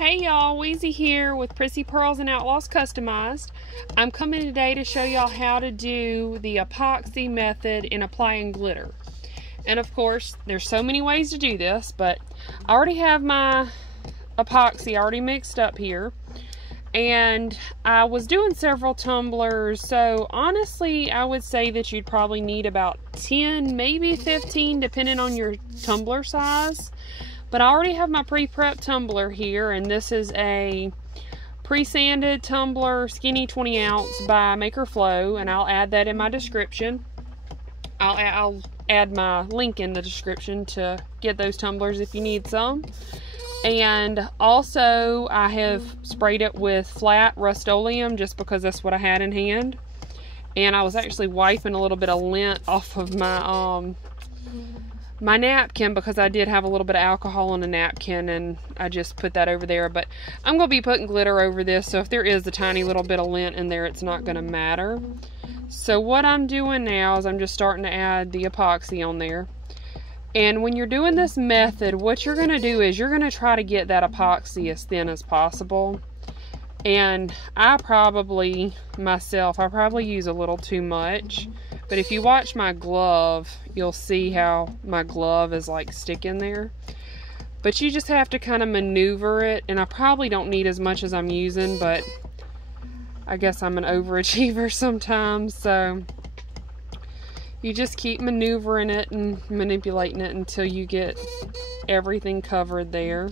Hey y'all, Wheezy here with Prissy Pearls and Outlaws Customized. I'm coming today to show y'all how to do the epoxy method in applying glitter. And of course, there's so many ways to do this, but I already have my epoxy already mixed up here. And I was doing several tumblers, so honestly, I would say that you'd probably need about 10, maybe 15, depending on your tumbler size. But I already have my pre-prep tumbler here, and this is a pre-sanded tumbler, skinny 20 ounce by Maker Flow, and I'll add that in my description. I'll add my link in the description to get those tumblers if you need some. And also, I have sprayed it with flat Rust-Oleum just because that's what I had in hand. And I was actually wiping a little bit of lint off of my napkin because I did have a little bit of alcohol on the napkin, and I just put that over there. But I'm going to be putting glitter over this, so if there is a tiny little bit of lint in there, it's not going to matter. So what I'm doing now is I'm just starting to add the epoxy on there. And when you're doing this method, what you're going to do is you're going to try to get that epoxy as thin as possible. And I probably use a little too much. But if you watch my glove, you'll see how my glove is like sticking there. But you just have to kind of maneuver it. And I probably don't need as much as I'm using, but I guess I'm an overachiever sometimes. So you just keep maneuvering it and manipulating it until you get everything covered there.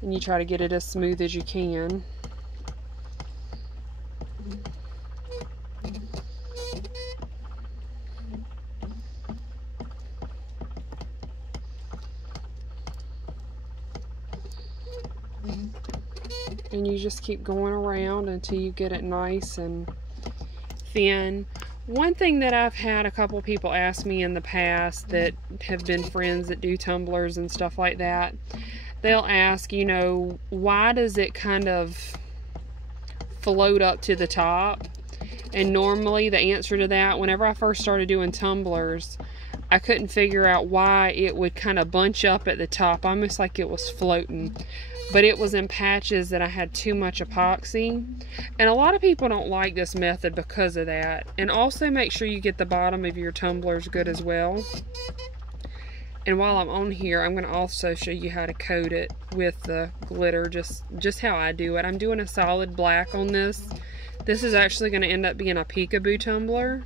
And you try to get it as smooth as you can. And you just keep going around until you get it nice and thin. One thing that I've had a couple people ask me in the past that have been friends that do tumblers and stuff like that, they'll ask, you know, why does it kind of float up to the top? And normally the answer to that, whenever I first started doing tumblers, I couldn't figure out why it would kind of bunch up at the top, almost like it was floating. But it was in patches that I had too much epoxy. And a lot of people don't like this method because of that. And also make sure you get the bottom of your tumblers good as well. And while I'm on here, I'm going to also show you how to coat it with the glitter, just how I do it. I'm doing a solid black on this. This is actually going to end up being a peekaboo tumbler.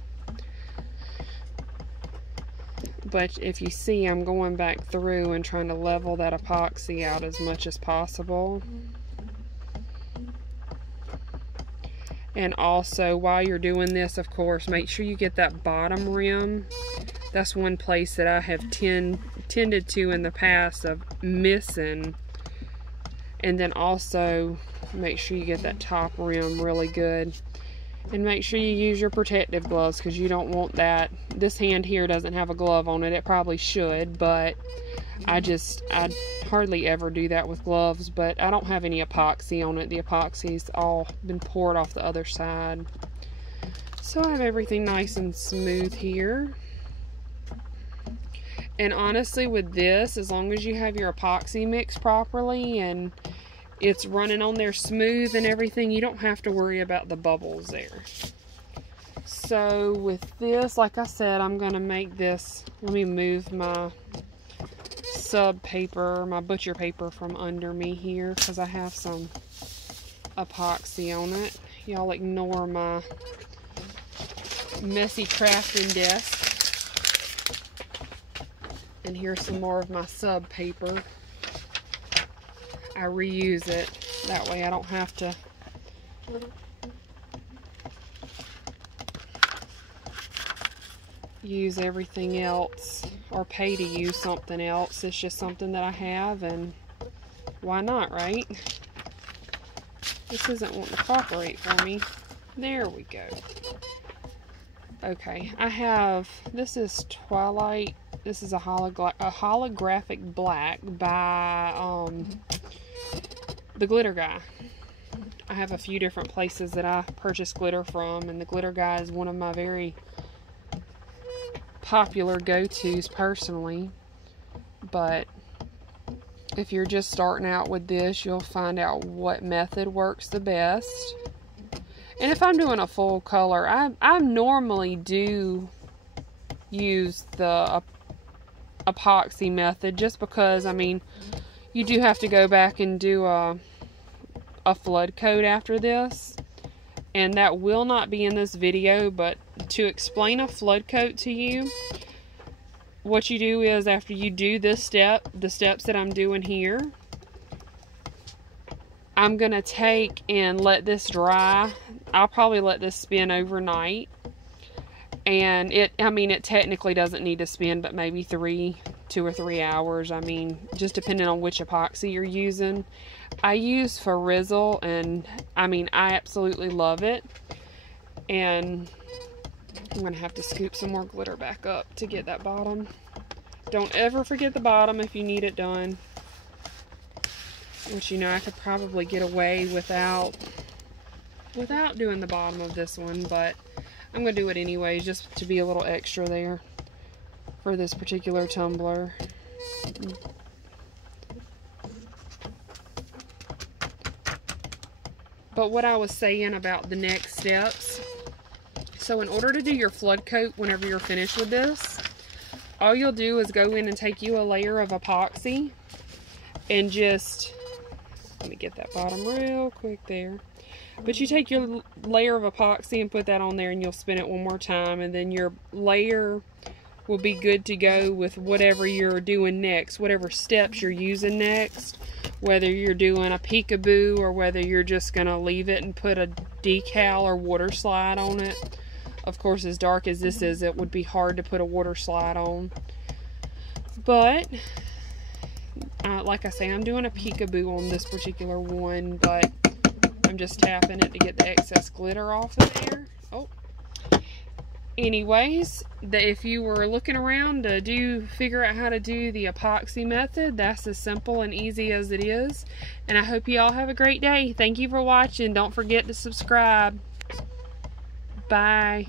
But if you see, I'm going back through and trying to level that epoxy out as much as possible. And also, while you're doing this, of course, make sure you get that bottom rim. That's one place that I have tended to in the past of missing. And then also, make sure you get that top rim really good. And make sure you use your protective gloves because you don't want that. This hand here doesn't have a glove on it. It probably should, but I'd hardly ever do that with gloves. But I don't have any epoxy on it. The epoxy's all been poured off the other side. So I have everything nice and smooth here. And honestly, with this, as long as you have your epoxy mixed properly and it's running on there smooth and everything, you don't have to worry about the bubbles there. So with this, like I said, I'm going to make this, let me move my sub paper, my butcher paper from under me here because I have some epoxy on it. Y'all ignore my messy crafting desk. And here's some more of my sub paper. I reuse it. That way I don't have to use everything else or pay to use something else. It's just something that I have, and why not, right? This isn't wanting to cooperate for me. There we go. Okay, I have, this is Twilight. This is a holographic black by the Glitter Guy. I have a few different places that I purchase glitter from, and the Glitter Guy is one of my very popular go-tos personally. But if you're just starting out with this, you'll find out what method works the best. And if I'm doing a full color, I normally do use the epoxy method, just because, I mean, you do have to go back and do a flood coat after this, and that will not be in this video. But to explain a flood coat to you, what you do is, after you do this step, the steps that I'm doing here, I'm gonna take and let this dry. I'll probably let this spin overnight, and it technically doesn't need to spin, but maybe 2 or 3 hours. I mean, just depending on which epoxy you're using. I use Frizzle, and I mean, I absolutely love it. And I'm gonna have to scoop some more glitter back up to get that bottom. Don't ever forget the bottom if you need it done. Which, you know, I could probably get away without doing the bottom of this one, but I'm going to do it anyways, just to be a little extra there for this particular tumbler. But what I was saying about the next steps, so in order to do your flood coat whenever you're finished with this, all you'll do is go in and take you a layer of epoxy and just... Let me get that bottom real quick there. But you take your layer of epoxy and put that on there, and you'll spin it one more time, and then your layer will be good to go with whatever you're doing next, whatever steps you're using next, whether you're doing a peekaboo or whether you're just going to leave it and put a decal or water slide on it. Of course, as dark as this is, it would be hard to put a water slide on. But... like I say, I'm doing a peekaboo on this particular one, but I'm just tapping it to get the excess glitter off of there. Oh. Anyways, if you were looking around to figure out how to do the epoxy method, that's as simple and easy as it is. And I hope you all have a great day. Thank you for watching. Don't forget to subscribe. Bye.